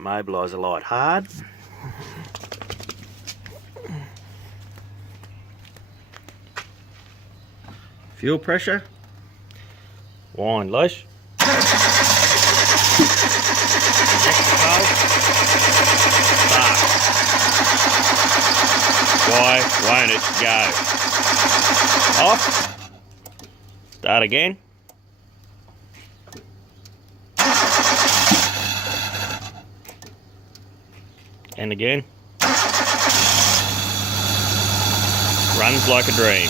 Immobilise the light hard. Fuel pressure. Wind loose. Why won't it go? Off. Start again. And again. Runs like a dream.